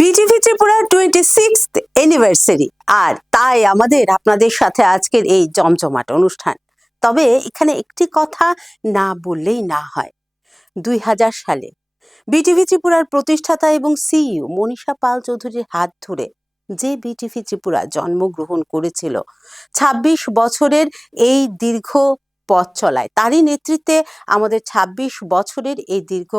BTV Tripura 26th anniversary, আর তাই আমাদের আপনাদের সাথে আজকের এই জমজমাট অনুষ্ঠান। তবে এখানে একটি কথা না বললেই না হয়। 2000 সালে বিটিভি ত্রিপুরার প্রতিষ্ঠাতা এবং সিইও মনীষা পাল চৌধুরীর হাত ধরে যে বিটিভি ত্রিপুরা জন্মগ্রহণ করেছিল, 26 বছরের এই দীর্ঘ পথ চলায়, তারই নেতৃত্বে আমাদের 26 বছরের এই দীর্ঘ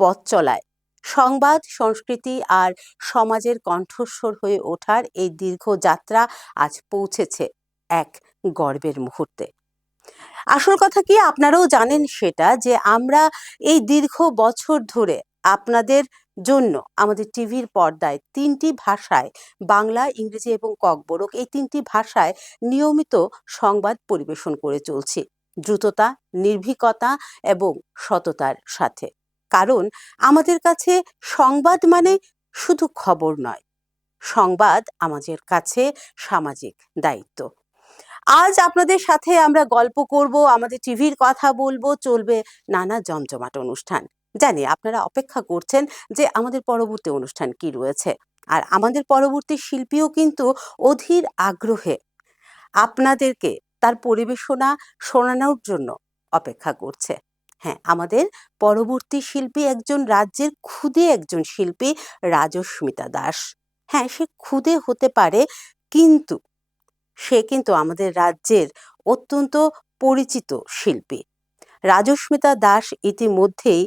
পথ চলায় সংবাদ, সংস্কৃতি আর সমাজের কণ্ঠস্বর হয়ে ওঠার এই দীর্ঘ যাত্রা আজ পৌঁছেছে এক গর্বের মুহূর্তে। আসল কথা কি, আপনারাও জানেন সেটা, যে আমরা এই দীর্ঘ বছর ধরে আপনাদের জন্য আমাদের টিভির পর্দায় 3টি ভাষায়, বাংলা, ইংরেজি এবং ককবরক, এই 3টি ভাষায় নিয়মিত সংবাদ পরিবেশন করে চলছি, দ্রুততা, নির্ভীকতা এবং সততার সাথে। কারণ আমাদের কাছে সংবাদ মানে শুধু খবর নয়, সংবাদ আমাদের কাছে সামাজিক দায়িত্ব। আজ আপনাদের সাথে আমরা গল্প করব, আমাদের টিভির কথা বলবো, চলবে নানা জমজমাট অনুষ্ঠান। জানি আপনারা অপেক্ষা করছেন যে আমাদের পরবর্তী অনুষ্ঠান কি রয়েছে, আর আমাদের পরবর্তী শিল্পীও কিন্তু অধীর আগ্রহে আপনাদেরকে তার পরিবেশনা শোনানোর জন্য অপেক্ষা করছে। হ্যাঁ, আমাদের পরবর্তী শিল্পী একজন রাজ্যের ক্ষুদে একজন শিল্পী, রাজস্মিতা দাস। হ্যাঁ, সে ক্ষুদে হতে পারে, কিন্তু সে কিন্তু আমাদের রাজ্যের অত্যন্ত পরিচিত শিল্পী। রাজস্মিতা দাস ইতিমধ্যেই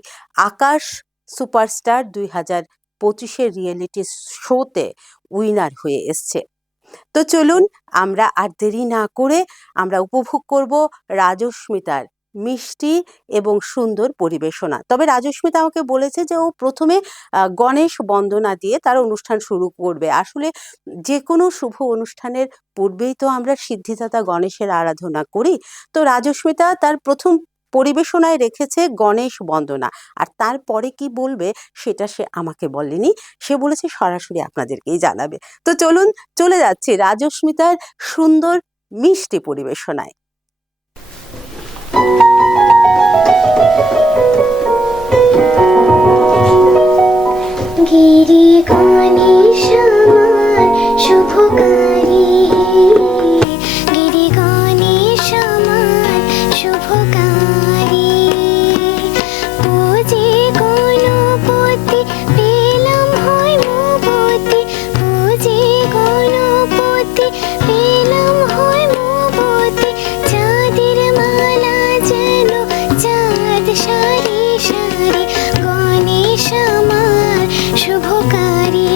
আকাশ সুপারস্টার 2025-এর রিয়েলিটি শোতে উইনার হয়ে এসছে। তো চলুন আমরা আর দেরি না করে আমরা উপভোগ করব রাজস্মিতার মিষ্টি এবং সুন্দর পরিবেশনা। তবে রাজস্মিতা আমাকে বলেছে যে ও প্রথমে গণেশ বন্দনা দিয়ে তার অনুষ্ঠান শুরু করবে। আসলে যে কোনো শুভ অনুষ্ঠানের পূর্বেই তো আমরা সিদ্ধিদাতা গণেশের আরাধনা করি। তো রাজস্মিতা তার প্রথম পরিবেশনায় রেখেছে গণেশ বন্দনা, আর তারপরে কি বলবে সেটা সে আমাকে বলেনি, সে বলেছে সরাসরি আপনাদেরকেই জানাবে। তো চলুন চলে যাচ্ছি রাজস্মিতার সুন্দর মিষ্টি পরিবেশনায়। গিরি গণেশ আমার শুভকারী, গিরি গণেশ আমার শুভকারী, পূজে গণপতি পেলাম হয় মোবতী, পূজে গণপতি পেলাম হয় মোবতী, চাঁদের মালা যেন চাঁদ সারি সারি, গণেশ আমার শুভকারী,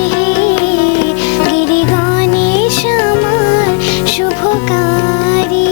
গিরি গণেশ আমার শুভকারী।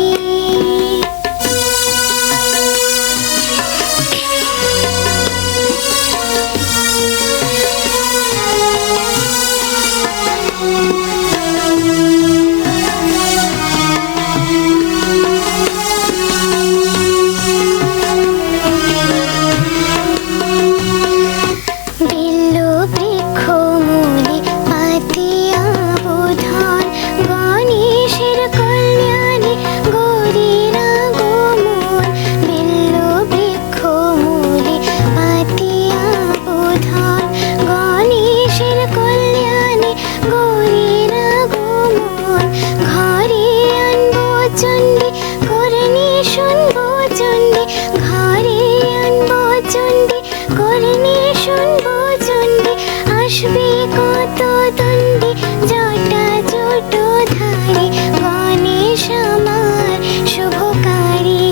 বিল্ল বৃক্ষ মূলে পাতিয়া বোধন, গণেশের কল্যাণে গৌরীর আগমন, বিল্ল বৃক্ষ মূলে পাতিয়া বোধন, গণেশের কল্যাণে গৌরীর আগমন, ঘরে আনবো চণ্ডী করণে শুনবো চণ্ডী, ঘরে আনবো চণ্ডী করণে শুনবো চণ্ডী, আসবে কত দণ্ডী জটা জটো ধারে, গণেশ আমার শুভকারী,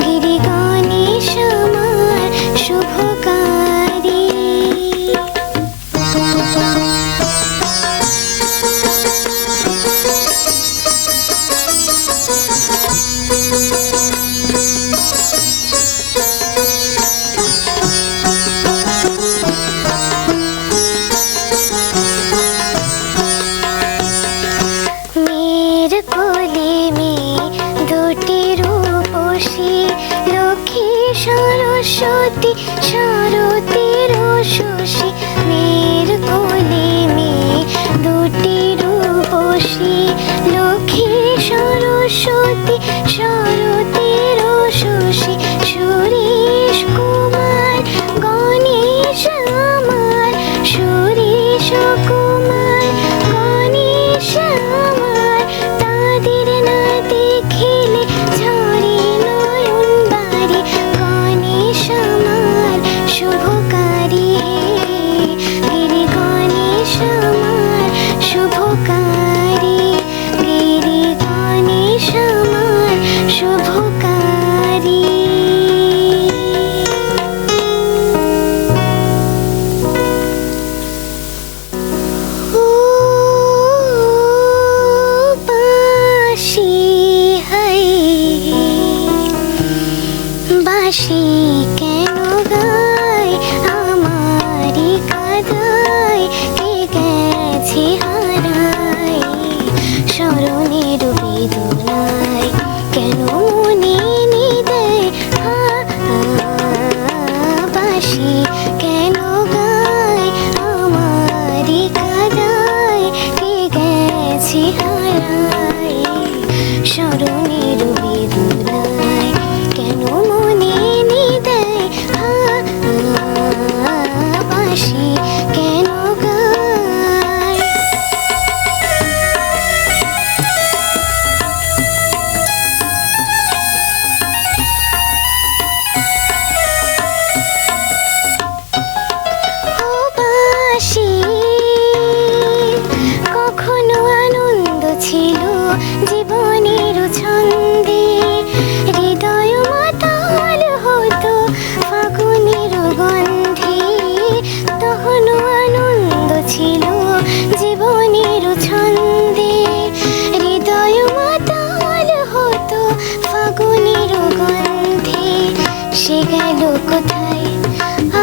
গিরি গণেশ আমার শুভকারী। ছিল জীবনের ছন্দে, হৃদয় মাতাল হতো ফাগুনের গন্ধে। সে গেল কোথায়,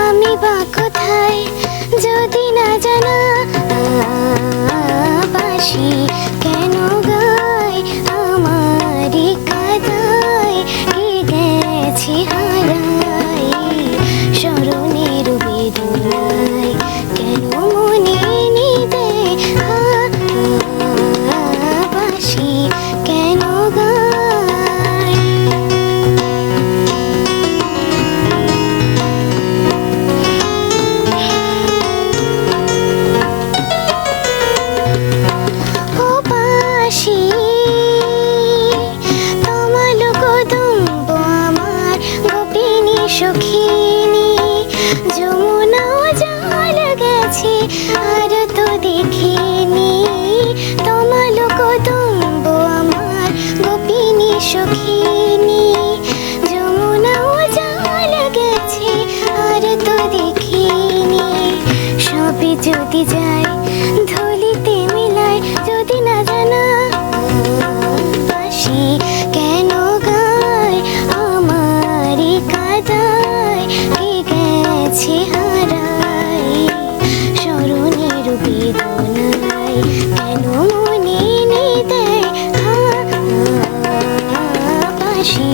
আমি বা কোথায়, যদি না জানা বাসি কেন গায় আমারই কাদায়, কে গেছি হারাই স্মরণের বেদনায়, কেন মনে নিতে বাসি কেন গায়। ও বাঁশি তমালো কদম্ব আমার গোপিনী সখিনী, যমুনাও জল গেছে আর তো দেখিনি। তমালো কদম্ব আমার গোপিনী সখিনী, যমুনাও জল গেছে আর তো দেখিনি। সবই যদি যায় ধুলিতে মিলায়, যদি না জানা বাসি কেন গায় আমারই কাদায়, কে গেছে হারাই স্মরণের বেদনায়, কেন মনে নিতে বাসি